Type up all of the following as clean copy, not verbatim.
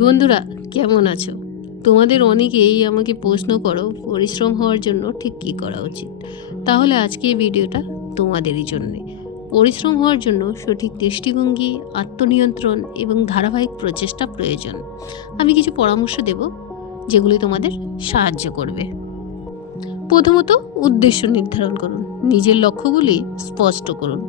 বন্ধুরা, কেমন আছো? তোমাদের অনেকেই আমাকে প্রশ্ন করো পরিশ্রম হওয়ার জন্য ঠিক কী করা উচিত। তাহলে আজকে এই ভিডিওটা তোমাদেরই জন্যে। পরিশ্রম হওয়ার জন্য সঠিক দৃষ্টিভঙ্গি, আত্মনিয়ন্ত্রণ এবং ধারাবাহিক প্রচেষ্টা প্রয়োজন। আমি কিছু পরামর্শ দেব যেগুলি তোমাদের সাহায্য করবে। প্রথমত, উদ্দেশ্য নির্ধারণ করুন। নিজের লক্ষ্যগুলি স্পষ্ট করুন।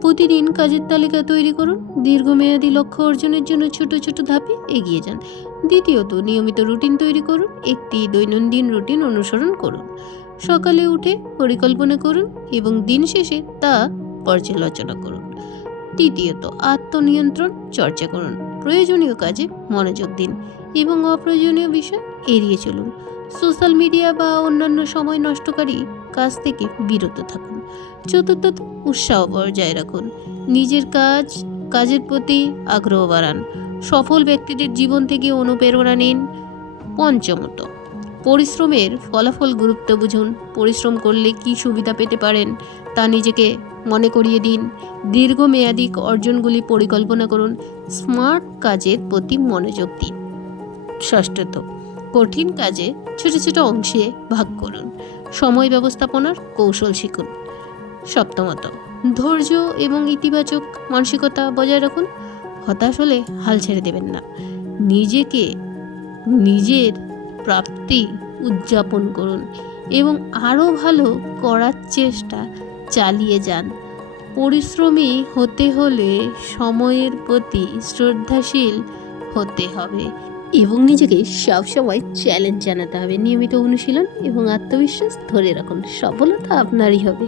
প্রতিদিন কাজের তালিকা তৈরি করুন। দীর্ঘমেয়াদী লক্ষ্য অর্জনের জন্য ছোট ছোট ধাপে এগিয়ে যান। দ্বিতীয়ত, নিয়মিত রুটিন তৈরি করুন। একটি দৈনন্দিন রুটিন অনুসরণ করুন। সকালে উঠে পরিকল্পনা করুন এবং দিন শেষে তা পর্যালোচনা করুন। তৃতীয়ত, আত্মনিয়ন্ত্রণ চর্চা করুন। প্রয়োজনীয় কাজে মনোযোগ দিন এবং অপ্রয়োজনীয় বিষয় এড়িয়ে চলুন। সোশ্যাল মিডিয়া বা অন্যান্য সময় নষ্টকারী কাজ থেকে বিরত থাকুন। চতুর্থত, উৎসাহ বজায় রাখুন। নিজের কাজের প্রতি আগ্রহ বাড়ান। সফল ব্যক্তিদের জীবন থেকে অনুপ্রেরণা নিন। পঞ্চমত, পরিশ্রমের ফলাফল গুরুত্ব বুঝুন। পরিশ্রম করলে কী সুবিধা পেতে পারেন তা নিজেকে মনে করিয়ে দিন। দীর্ঘমেয়াদী অর্জনগুলি পরিকল্পনা করুন। স্মার্ট কাজের প্রতি মনোযোগ দিন। ষষ্ঠত, কঠিন কাজে ছোট ছোট অংশে ভাগ করুন। সময় ব্যবস্থাপনার কৌশল শিখুন। সপ্তমত, ধৈর্য এবং ইতিবাচক মানসিকতা বজায় রাখুন। হতাশ হলে হাল ছেড়ে দেবেন না। নিজের প্রাপ্তি উদযাপন করুন এবং আরও ভালো করার চেষ্টা চালিয়ে যান। পরিশ্রমী হতে হলে সময়ের প্রতি শ্রদ্ধাশীল হতে হবে এবং নিজেকে সবসময় চ্যালেঞ্জ জানাতে হবে। নিয়মিত অনুশীলন এবং আত্মবিশ্বাস ধরে রাখুন। সফলতা আপনারই হবে।